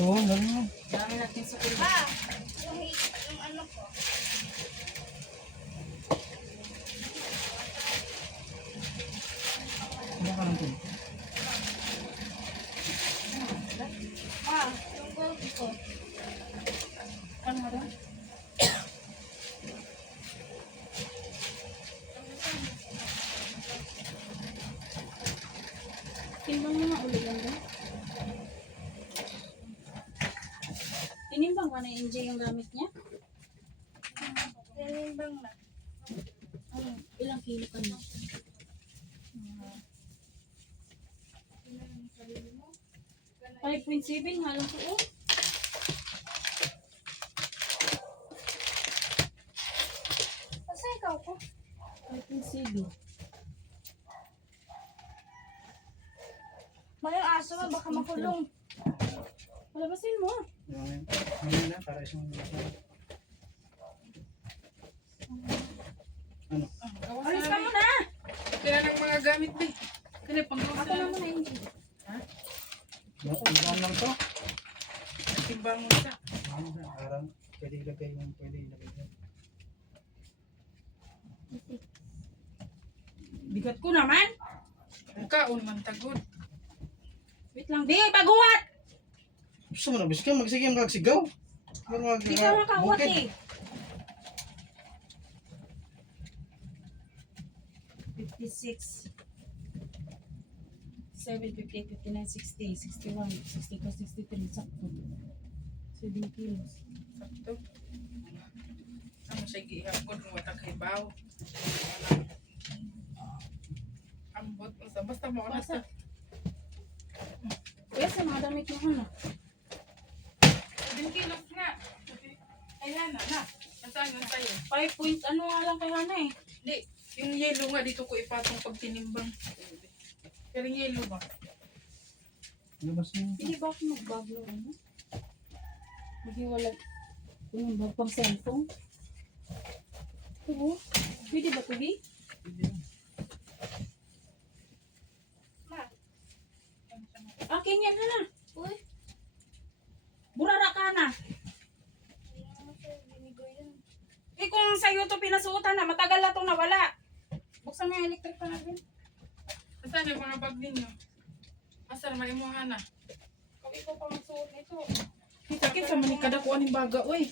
Oo, dami mo. Dami natin sa kulo. Yung ano ko. Ano ka lang ito? Yung gold ko. Ano nga daw? Timbang mo nga ulit lang daw. Tinimbang ka na NJ yung gamit niya? Tinimbang na. Ano? Ilang kilo ka na? 5.7 halong tuo. Kasi ikaw ko. 5.7. Mayang aso mo, baka makulong. Palabasin mo. Ano na, para isang... Ano? Alis ka muna! Kaya ng mga gamit din. Kaya panggawa Ako na muna NJ. Ilan lang to? timbang mo siya. Arang, pwede ilagay yung pwede ilagay dyan. Bigat ko naman. Ang kaon man tagod. Wait lang. Di, paguwat! Gusto mo na, bis ka, magsigim kagsigaw. Di ka makawat eh. 56. 7, 58, 59, 60, 61, 62, 63, sakto. 7 kilos. Sakto. Ano siya gihapon kung watang kaibaw. Ambot. Basta mo na sa. Kuya, sa mga damit mo ano? 7 kilos nga. Ay, Hana, na. Nasaan yun sa'yo? 5 point, ano nga lang kay Hana eh. Hindi. Yung yellow nga dito ko ipatong pag tinimbang. Pero yung yellow ba? Labas mo. Hindi ba ako mag-bag ng ano? Maghiwalag. Yung bag pang cellphone. Oo. Pwede ba ito, Bi? Akin yan, Hana. Uy. Burara ka na. Eh kung sa'yo ito pinasuotan na, matagal na itong nawala. Buksan mo yung electric pa natin. Nasaan yung mga bag ninyo? Asal, maimuhan na. Kung ikaw pa magsuot nito. Sakit sa manikada ko aning baga, uy.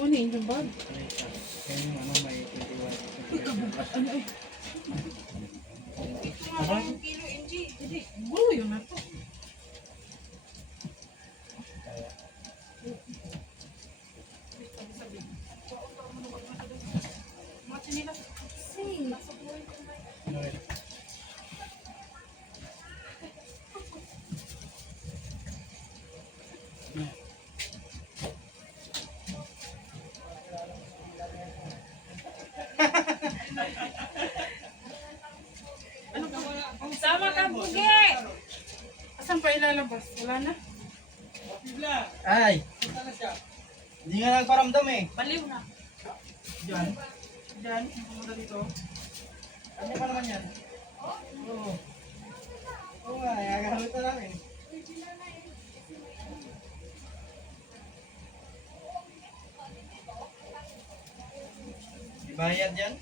Muna yung bag. Kaya yung ano, may 21. Uy, kabukat, ano eh. Ito nga lang yung kilo, NG. Hindi, gulo yun na to. Sama ka, Bugi! Asan pa ilalabas? Wala na? Ay! Hindi nga nagparamdam eh. Baliw na. Diyan. Diyan, pumunta dito. Ano pa naman yan? Oo. Oo nga, nagagamit na namin. Ibayad yan?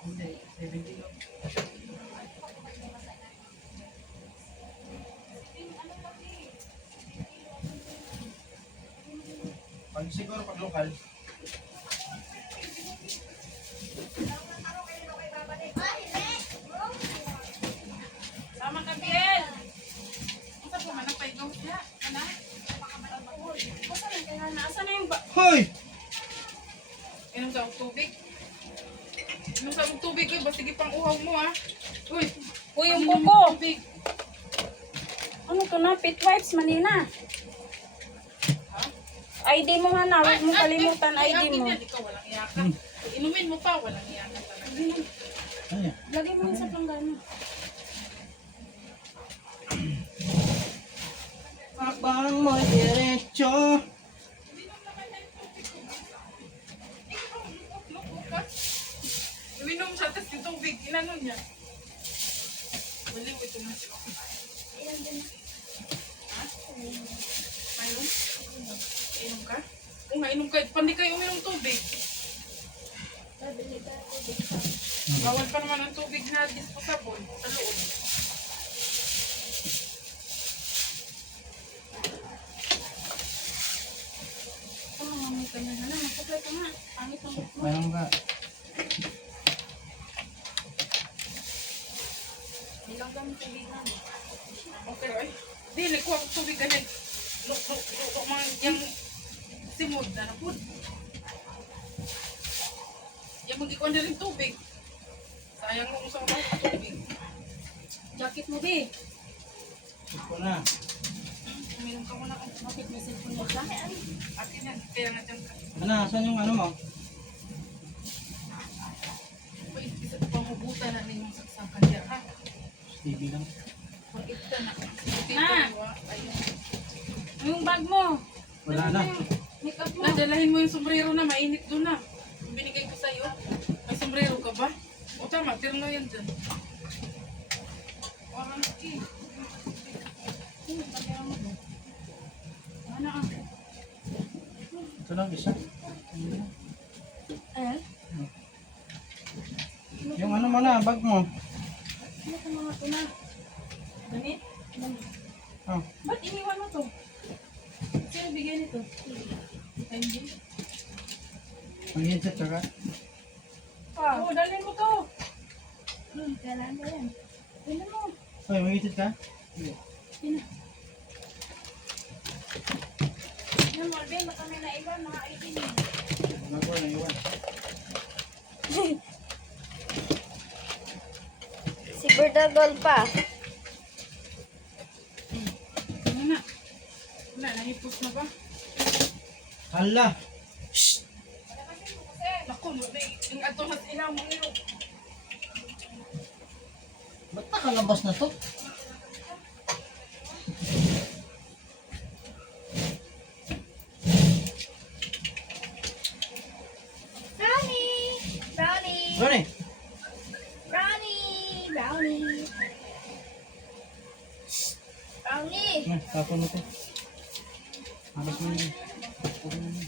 Hindi, 70 lang. Pag siguro pag lokal. Sama ka, Biel! Asa po man napaigaw siya? Ana? Asan na yung ba? Hoy! Inom sa tubig. Inom sa tubig, uy. Basta sige pang uhaw mo, ah. Uy. Uy, yung inom kuko! ng tubig. Ano to na? Pit wipes, manina. ID mo, Hana. Huwag mo kalimutan ID mo. Yan, ikaw walang iyakan. Inumin mo pa, walang iyakan talaga. Ano yan? Lagay mo yun sa planggana. Habang mo'y diretso. Uminom siya, tapos yung tubig, inano niya. Baliw ito na siya. Ayan din. Ha? Mayroon? Inom ka? Kung nga inom ka, pandi kayo uminom tubig. Babili ka tubig. Bawal pa naman ang tubig na disposable sa loob. Ano nga may kanya na lang. Magsuklay ka nga. Pangit ang buhok mo. Mayroon ka. Nilang kami tubig na. Okay, ay. Di, nagkuha ko tubig ganit. Luk, mga yung simod na napod. Yung mag-ikuan na rin tubig. Sayang mo sa mga tubig. Jacket mo, be. Ito na. Uminom ka muna. Bakit may cellphone mo siya? Akin yan, kaya nga dyan ka. Ano, saan yung ano mo? Uy, isa pa mabuta na ninyong saksakan dyan, ha? TV lang. Pag-ita na. Na. Ayun. Yung bag mo. Wala na. Make up mo. Nadalahin mo yung sombrero na, mainit doon na. Yung binigay ko sa'yo. May sombrero ka ba? O tama, tirno yan dyan. Warang ki. Ano ah? Ito lang isa. Eh? Yung ano mo na, bag mo. Ano ka mga tuna? Ganit? Oh. Ba't iniwan mo to? Sino bigyan nito? Hindi. Mag-headset ka ka. Oo, dalhin mo to. Kailangan ba yan? Dalhin mo. Hoy, mag-headset ka? Hindi. Yan. Yan, Marvin, baka may naiwan, mga ID niyo. Bago na iwan. Si Berdagol pa. Ano na? Wala, nahipos na ba? Hala! Naku, yung ato mas ilaw mo ilo. Ba't nakalabas na to? Brownie! Brownie! Ronnie! Brownie! Brownie! Brownie! Tapon mo to. Habas mo yun. Tapon mo yun.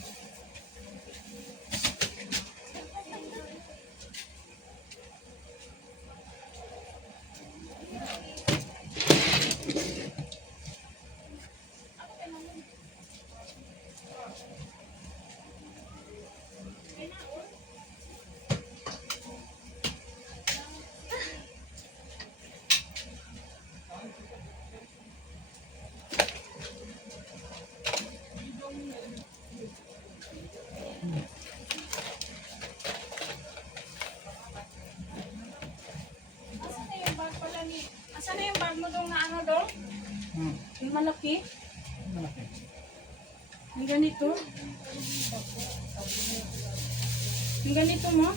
Asan na yung bag pala ni... Asan na yung bag mo dong na ano dong? Yung malaki? Malaki. Yung ganito? Yung ganito mo?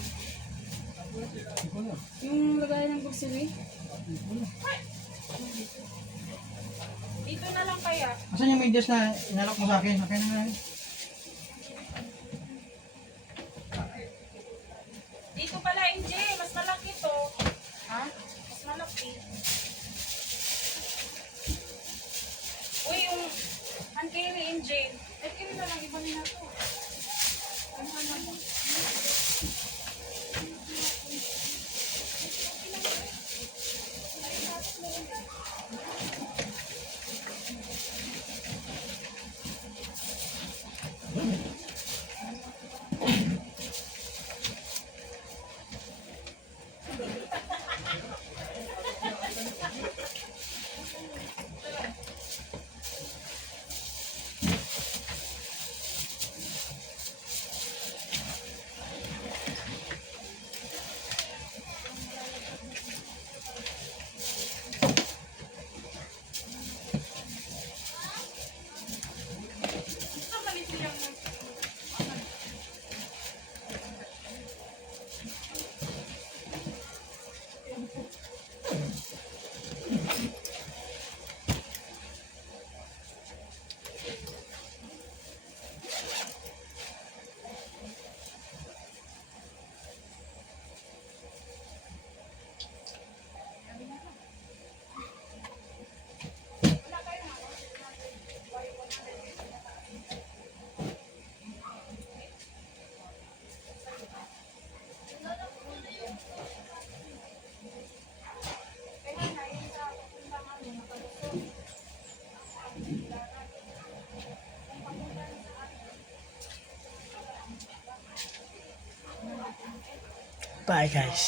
Ito na. Yung lagay ng grocery? Dito na lang kaya. Asan yung medyas na inalok mo sa akin? Akin na nga. Dito pala, NJ. Mas malaki to. Ha? Mas malaki. Uy, yung hand carry, NJ. Hand carry na lang. Iba na to. Ano na mo? Bye guys.